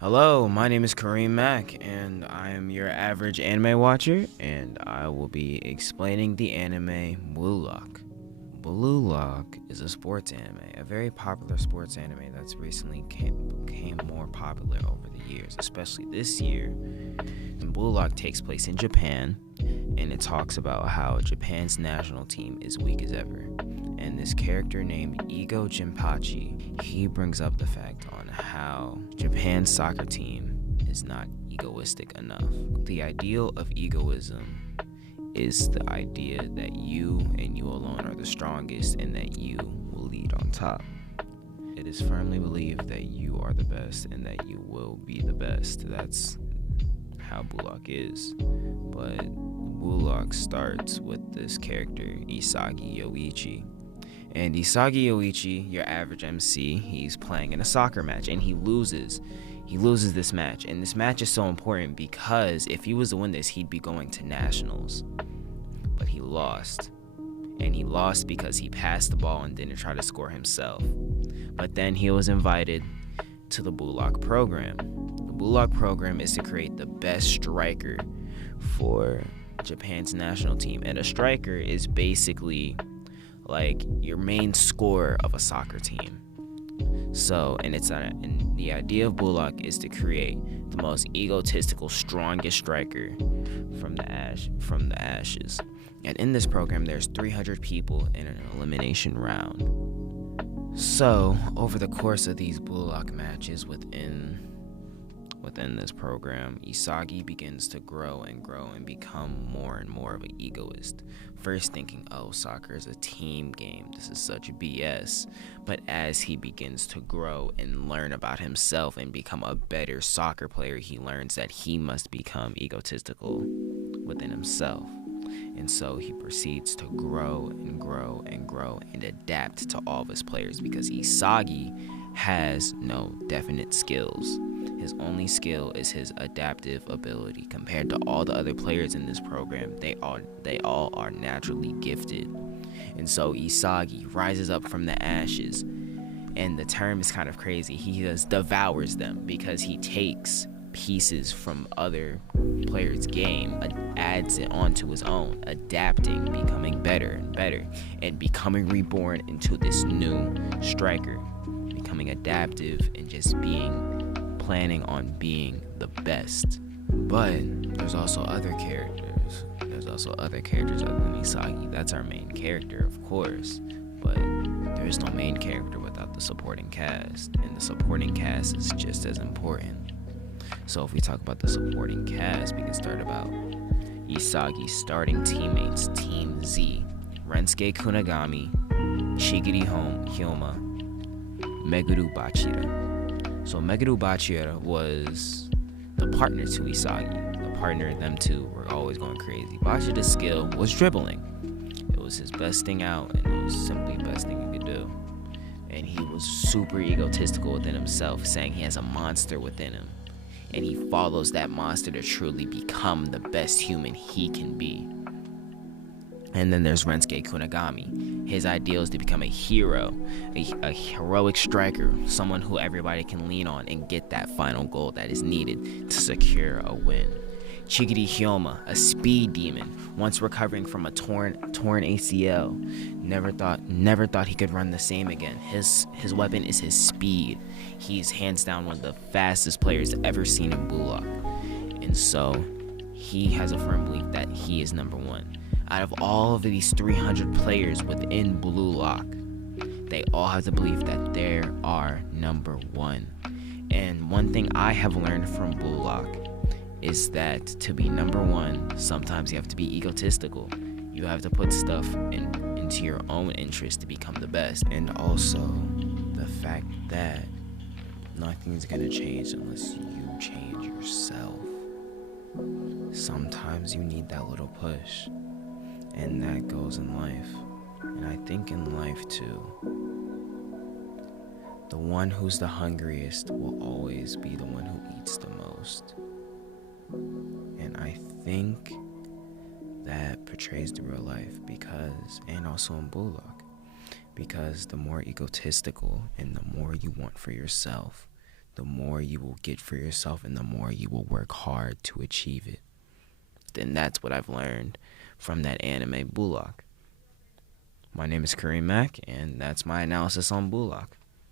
Hello, my name is Kareem Mack, and I am your average anime watcher, and I will be explaining the anime Blue Lock. Blue Lock is a sports anime, a very popular sports anime that's recently became more popular over the years, especially this year. And Blue Lock takes place in Japan, and it talks about how Japan's national team is weak as ever. And this character named Ego Jinpachi, he brings up the fact on how Japan's soccer team is not egoistic enough. The ideal of egoism is the idea that you and you alone are the strongest and that you will lead on top. It is firmly believed that you are the best and that you will be the best. That's how Blue Lock is. But Blue Lock starts with this character, Isagi Yoichi. And Isagi Yoichi, your average MC, he's playing in a soccer match and he loses. He loses this match. And this match is so important because if he was to win this, he'd be going to nationals. But he lost. And he lost because he passed the ball and didn't try to score himself. But then he was invited to the Blue Lock program. The Blue Lock program is to create the best striker for Japan's national team. And a striker is basically like your main scorer of a soccer team. So, and the idea of Blue Lock is to create the most egotistical, strongest striker from the ashes. And in this program, there's 300 people in an elimination round. So, over the course of these Blue Lock matches within this program, Isagi begins to grow and become more and more of an egoist. First thinking, oh, soccer is a team game. This is such BS. But as he begins to grow and learn about himself and become a better soccer player, he learns that he must become egotistical within himself. And so he proceeds to grow and adapt to all of his players because Isagi has no definite skills. His only skill is his adaptive ability. Compared to all the other players in this program, they all are naturally gifted. And so Isagi rises up from the ashes, and the term is kind of crazy. He just devours them because he takes pieces from other players' game, adds it onto his own, adapting, becoming better and better, and becoming reborn into this new striker, becoming adaptive and just planning on being the best. But there's also other characters. There's also other characters other than Isagi. That's our main character, of course. But there is no main character without the supporting cast. And the supporting cast is just as important. So if we talk about the supporting cast, we can start about Isagi's starting teammates, Team Z, Rensuke Kunigami, Shigiri Hyoma, Meguru Bachira. So Meguru Bachira was the partner to Isagi. The partner, them two were always going crazy. Bachira's skill was dribbling. It was his best thing out, and it was simply the best thing he could do. And he was super egotistical within himself, saying he has a monster within him. And he follows that monster to truly become the best human he can be. And then there's Rensuke Kunigami. His ideal is to become a hero, a heroic striker, someone who everybody can lean on and get that final goal that is needed to secure a win. Shigiri Hyoma, a speed demon, once recovering from a torn ACL, never thought he could run the same again. His weapon is his speed. He's hands down one of the fastest players ever seen in Blue Lock. And so he has a firm belief that he is number one. Out of all of these 300 players within Blue Lock, they all have the belief that they are number one. And one thing I have learned from Blue Lock is that to be number one, sometimes you have to be egotistical. You have to put stuff into your own interest to become the best. And also the fact that nothing's gonna change unless you change yourself. Sometimes you need that little push. And that goes in life. And I think in life too. The one who's the hungriest will always be the one who eats the most. And I think that portrays the real life and also in Blue Lock, because the more egotistical and the more you want for yourself, the more you will get for yourself and the more you will work hard to achieve it. Then that's what I've learned from that anime Bullock. My name is Kareem Mack, and that's my analysis on Bullock.